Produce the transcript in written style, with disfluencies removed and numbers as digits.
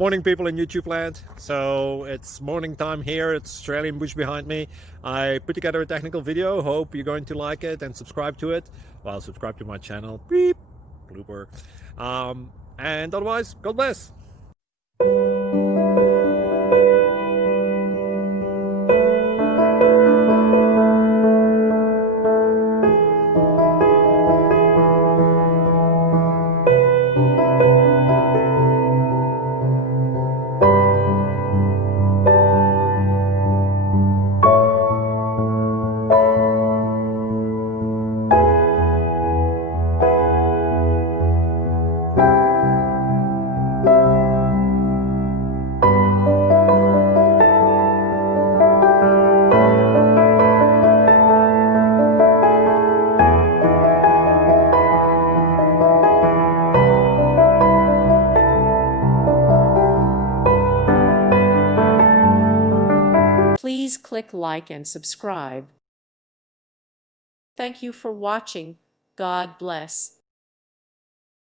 Morning, people in YouTube land. So it's morning time here. It's Australian bush behind me. I put together a technical video. Hope you're going to like it and subscribe to it. Well, subscribe to my channel. Beep. Blooper. And otherwise, God bless. Please click like and subscribe. Thank you for watching. God bless.